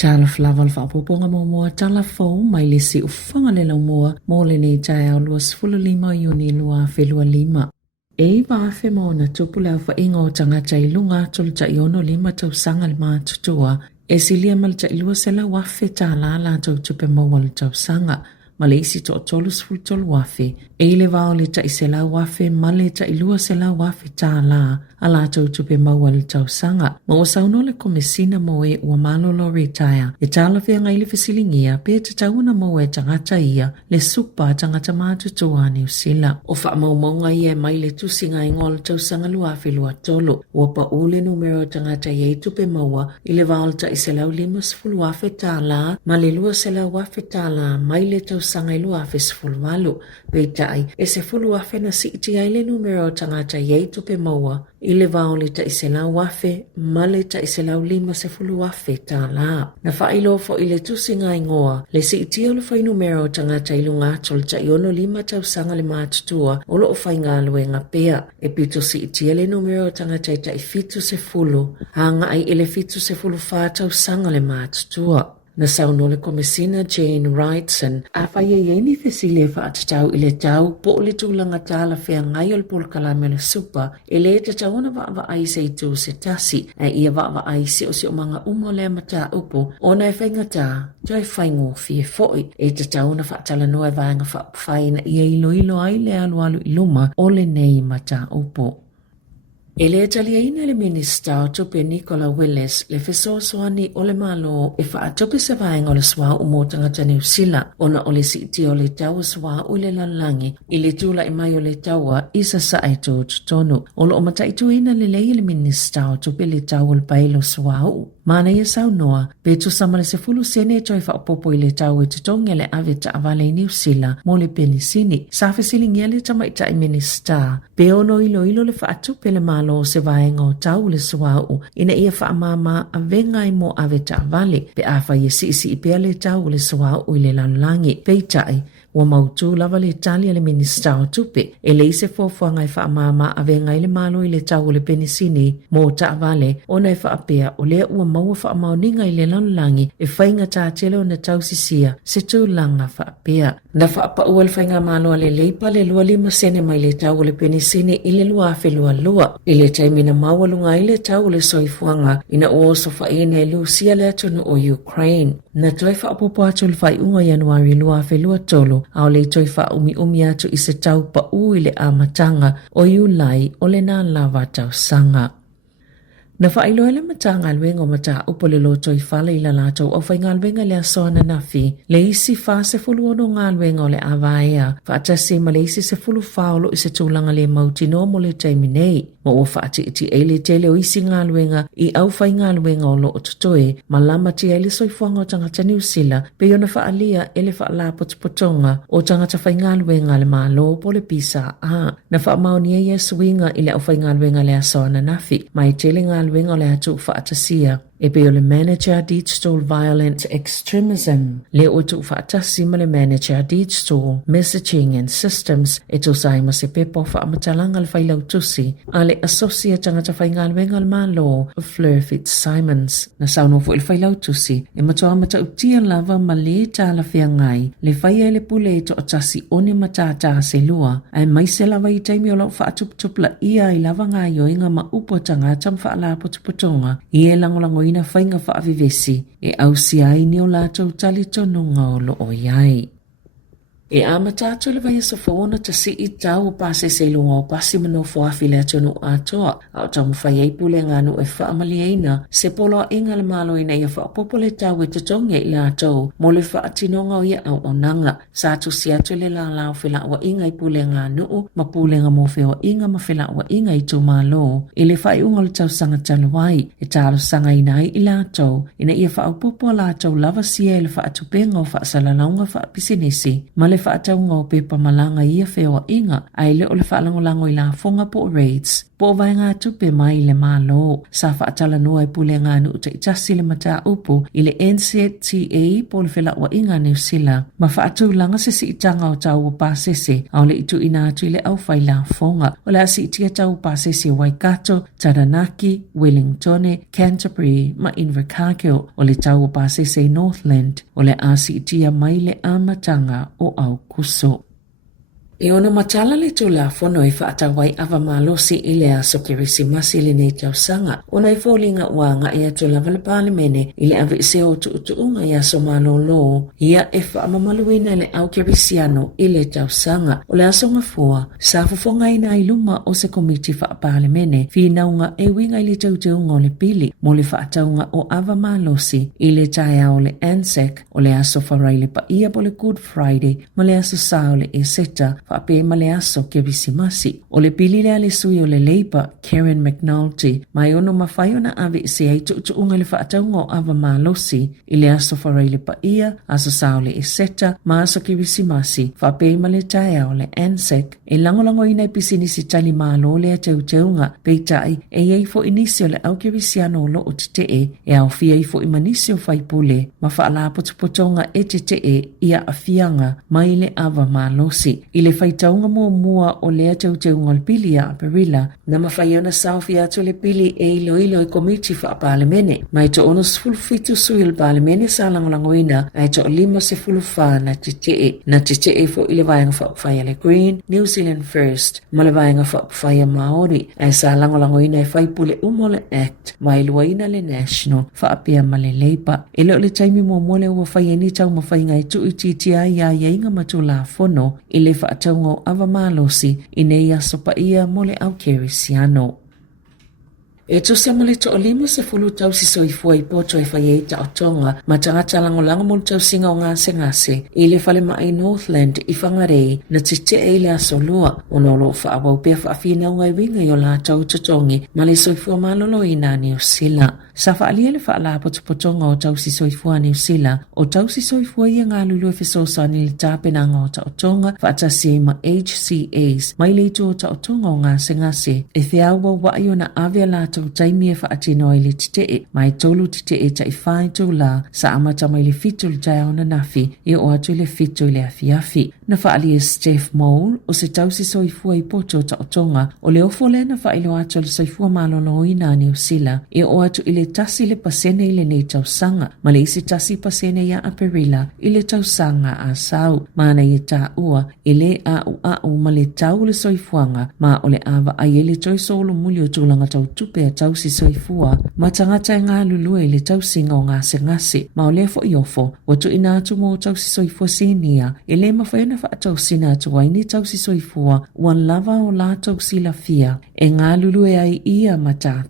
Tala flaval whaapoponga momoa tala fau mai le si ufanga le laumoa mo le nei tai au lua 15 Iuni lua whelua 5. E waafe mo na tupu lau whainga o tangata I lunga tolu ta iono 5 tau sanga le maa tutua. E silia mal ta ilua se la wafe ta la tau tupe maua le tau sanga. Ma le isi to tolu sful tolu wafe. E le vao le ta ise la wafe ma le ta ilua se la wafe ta la ala tau tupe maua le tau sanga. Ma o sauno le komesina mo e ua malolo retire. E tala fea ngai le fesilingia pe te tauna mo e tangata ia le supa tangata mātutua New Zealand. O wha maunga ia mai le tusinga I ngol tau sanga luafe lua tolo. Ua pa ule numero tangata ia I tupe maua I le vao le ta ise lau 5 sfulu wafe ta la ma le lua se la wafe ta la mai le tau sanga I luafe sfulu walu. Peitai e se fulu wafe na si iti ai le numero tangata ia I tupe maua I le vao le ta ise lau wafe ma le ta ise lau 5 se fulu wafe ta la. Na whailo fo I le tusinga I ngoa le si iti o le whai numero tangata I lunga tol ta iono 5 tau sanga le mātutua o lo o whai ngā luenga pea. E pito si iti le numero tangata I ta I fitu se fulu hanga ai ele fitu se fulu wha tau sanga le mātutua. Na sauno le komesina Jane Wrightson a whaia ieni fesile wha atatau I le tau po le tūlanga tāla whea ngai o le polkalame le supa e le te tauna wa ai se I tū se tasi a ia wa ai se o se o manga umo le mata upo o nai whainga tā jai whaingo fie foi e te tauna wha atala noa vanga wha whaina ia ilo ai le alu iluma o le nei mata upo. E le Italiaina le minista o tupe Nicola Willis le fesoasoani o le malo e wha atupe se vaenga o le swa umo tangata New Zealand ona o le siti o le taua swa o le lalangi I le tula I mai o le taua isa sa ai tō tutonu. O lo o mataituina le lei le minista o tupe le taua le paelo swa u. Mana ia sau noa, petu sama le se fulu sene toi wha opopo I le taua I tutonga le ave ta avale I New Zealand mo le penisini. Sa fesilingia le tamaita I minista. Pe ono ilo le wha atupe le malo se vaenga o tau le suau ina ia wha mama a venga I mo ave ta avale pe awha ia si I pea le tau le suau I le lanulangi. Peitai, ua mautu lava le Italia le minista o tupe e le ise fofuanga I wha mama a venga I le malo I le tau le penisini mo ta avale ona I wha apea o lea ua maua wha maoninga I le lanulangi e whainga ta tele o na tau sisia se tūlanga wha apea. Na wha apa ua le whainga malo a le leipa le lua 5 sene mai le tau le penisini I le lua afe lua. I le taimina mawalunga I le tau le soifuanga ina o oso whaine Lucia le atunu o Ukraine. Na toi wha apopo atu le whai unga Januari lua afe lua tolu au le toi wha umi atu I se tau pa ui le amatanga o Iulai o le nā lava tau sanga. Na whailo ele mata ngalwenga o mata upo le loto I whale I la lato o whai ngalwenga le asoana nafi. Le isi wha se fulu ono ngalwenga o le awaea. Whaatasi ma le isi se fulu whaolo I se tūlanga le mauti no mo le taiminei. Mo o whaati iti eile tele o isi ngalwenga I au whai ngalwenga o lo o tutoe. Ma lama ti eile soifuanga o tangata New Zealand. Pe ona whaalia ele whaala potopotonga o tangata whai ngalwenga le maa lo po le pisa a. Na wha maunia ia suinga I le au whai ngalwenga le asoana nafi. Mai tele ngalwenga o le atu whaatasia. E pe o le manager digital violent extremism. Le o tu whaatasi ma le manager digital messaging and systems e tu sai ma se pepo whaamatalaga le whailau tusi a le associate tangata whaingalwenga le malo Fleur Fitzsimons. Na sauno fu il whailau tusi e matoa mata utia lava ma le tala whea ngai le whaia le pule to atasi one matata se lua ai mai se lava I taimi o lau whaatuptupla ia I lava ngai o inga ma upo tangata mwhaala putuputonga I e langolango ina whainga whaavivesi e au si ai ni o lātou tali tonu ngau o iai. E amatatu le vai sa fona ta si I tau pase se lunga o pasi mano foafi le atonu atoa. Au tamu whai ei pule nganu e whaamaliaina se polo inga le malo ina ia whaapopo le tau e tatonga I lātou mo le whaatinonga o ia au onanga. Sātu si atu le la lao whila wa inga I pule nganu ma pule nga mo wheo inga ma whila wa inga I tu malo. I le whai unga le tau sanga taluai e talo sanga ina I lātou ina ia whaapopo lātou lava si e le whaatupenga o whaasalalaunga whaapisinisi ma le le whaataunga o pe pamalanga ia whewa inga, ai le o le whaalangolango I la fonga po rates, po vai ngā tupe mai le malo, sa whaatala noa I pule ngā nu uta itasi le mata upu, I le NCTA po le whela wa inga New Zealand, ma whaatu langa se si itanga o tau o pāsese, au le itu ina atu I le au whai la fonga, o le asi itia tau pāsese o Waikato, Taranaki, Wellington, Canterbury, ma Invercargill, o le tau o pāsese Northland, o le asi itia mai le amatanga o au kuso. E ona matala le tula fono I whaatawai awa malosi I le aso kirisimasi le nei tausanga. Ona I fōlinga wanga I atu lava le palemene I le awe se o tuutuunga I aso malolo. Ia e whaamamaluina le au kirisiano I le tausanga. O le aso ngafua, sa fufonga ina I luma o se komiti whaapalemene. Whinaunga e winga I le tauteunga o le pili. Mo le whaataunga o awa malosi I le taia o le ANZAC. O le aso wharai le pa ia po le Good Friday. Ma le aso sa o le e seta. Whaape ma le aso ke visimasi. O le pili lea le sui o le Labour, Karen McNulty, mai ono mawhai ona ave se ai tuutuunga le whaataunga o awa malosi, I le aso wharai le paia, aso sa o le eseta, ma aso ke visimasi, whaape ma le taea o le ANZAC, e langolango ina I pisini si tali malo lea teuteunga, peitai, e iei fo inisi o le au ke visiano o lo o te e au fia I fo imanisi o whaipule, ma whaala potupotonga e te ia afianga, mai le awa malosi, I le whaitaunga mua o lea teuteunga o pili a Perila, na mawhai ona saufi atu le pili e ilo I komiti wha palemene, mai to ono sefulu fitu sui le palemene sa langolangoina, ai to 5 sefulu wha na te fo I le vaenga wha le Green, New Zealand First, ma le vaenga wha Maori, ai sa langolangoina e whaipule le Act, mai luaina le National, wha apia ma le Labour, e leo le taimi mo le ua whai eni tau mawhai ngai tu I titia ia inga matu la fono, I le whaataunga o awa malosi I nei aso pa ia mo le au kerisiano. E to se mole to 5 sefulu tau si soifua I poto e whai ta o tonga, ma tangata langolanga mo tau singa o ngase I le whale mai Northland I whangarei na te e le aso lua, o nolo whaawau pia whaafina ungai winga I o la tau tatongi, ma le soifua malolo I na New Zealand. Sa whaalia le whaala potonga o tau si soifua New Zealand, o tau si soifua ia ngā lulu e whesosa ni le tāpenanga o tau tonga, whaatasi ma HCAs, mai le tu o tau tonga o ngase, e whiawa wai o na avea la tau taimi e whaatino I le titee, mai tolu titee ta I whai tau la, sa amata mai le fitu le tai ona nafi, e o atu le fitu le afi. Na whaalia Steph Mole, o se tau si soifua I poto tau tonga, o le ofo le na whailo atu le soifua malolo I na New Zealand, e o atu I le tasi le pasene I le nei tau sanga, ma le isi tasi pasene ia a Perila, I le tau sanga a sau, mana I ta ua, I le au ma le tau le soifuanga, ma o le awa ai le toi solo muli o tūlanga tau tupe a tau si soifua, ma tangata e ngā lulue le tau singa o ngase, ma o le fo I ofo, watu ina atu mo tau si soifua sinia, e le mawhaina wha tau sina atu waini tau si soifua, wan lava o la tau si la fia, e ngā lulue ai ia ma tā,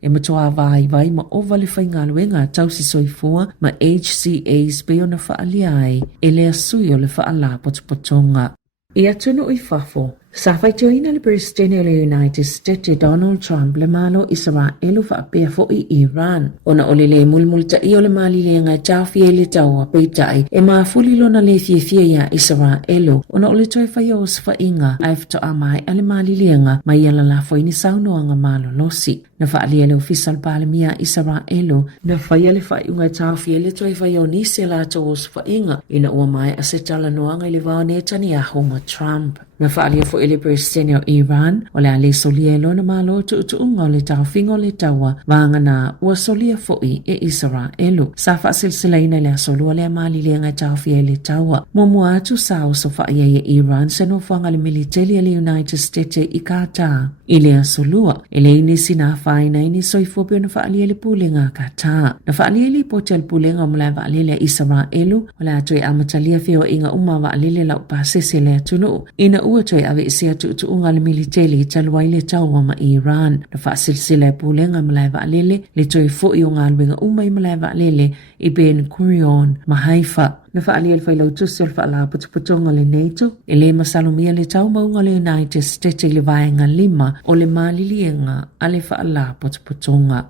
e matua vai ma ova le whai ngā luenga tau si soifua, ma HCAs pe o na whaaliai, e le asui o le whaala potonga. I atunu I whafo, sa whaitoina le President o le United States Donald Trump le malo Israelu whaapea fo I Iran. Ona ole le mulmulta I o le mali le ngai tawhi e le taua peitai e maa fuli lona le fie ia Israelu. Ona ole toi whai o sfa inga aifto amai ale mali le nga mai ala la fo ini saunoanga malo losi. Na whaalia le official palemia Israelu na whai ale whai ungai tawhi e le toi whai o nisi la to o sfa inga ina ua mai a se tala noanga I le vao Netanyahu ma Trump. Na whaalia fo ele President o Iran o le ale solia lo na malo tuutuunga o le tawhinga o le taua vanga na ua solia fo I e Israelu. Sa whaasilsila ina le asolua le amali le ngai tawhi e le taua. Momu atu sao so whaia e Iran se no whanga le militari le United States I Qatar. I le asolua, ele ini sina whaina ini soifopio na whaalia le pulenga Qatar. Na whaalia le potel pulenga o mula whaalia le Israelu o le atu e amatalia feo inga uma whaalia le lau pasese le atunu. Ina ua toi ave sia tuutuunga le militari taluai le taua ma Iran. Na whaasilsila e pulenga mula whaalia le toi fo I o ngā luenga umai mula whaalia I Ben Gurion ma Haifa. Na whaalia le whailau tusi o le whaala putuputonga le NATO, e le masalumia le tau maunga le United States le vaenga 5 o le malilienga a le whaala putuputonga.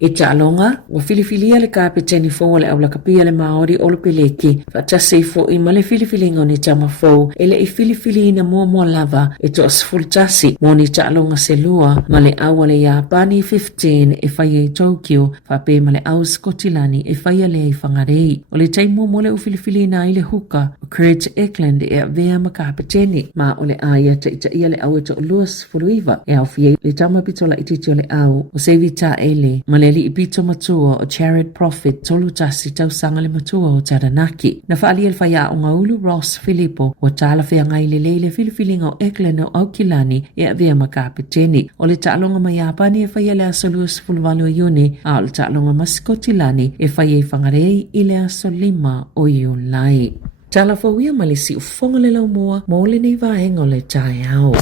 E ta'alonga, wa filifilia le kapeteni fo le aula kapia le maori o le peleki, fa tase fo i male filifilinga o ni tama fo, ele i filifili na mua lava, e to asful tasi, mo ni ta'alonga se lua, male awa le Japani 15 e faya i Tokyo, fa pe male au Skotilani e faya le i whangarei. O le taimo mo le u filifili na i le huka, o Kurt Eklund e a vea ma kapeteni, ma o le aia ta ita ia le au e to luas fuluiva, e au fia le tama pitola ititi o le au, o sevita ele, male li i pito matua o Jared Prophet tolu tasi tau sanga le matua o Taranaki. Na whaali el whaia o ngaulu Ross Filippo o tala whea ngai le leile filifilinga o Eklund o Aukilani e a vea ma kapeteni. O le ta'alonga ma Japani e whaia le aso luas fuluvalu o Iune, a o le ta'alonga ma Skotilani e whaia i whangarei i le aso 5 o Iulai. Tala fawia malisi ufonga le lau mua, mo le nei vahenga o le tai au.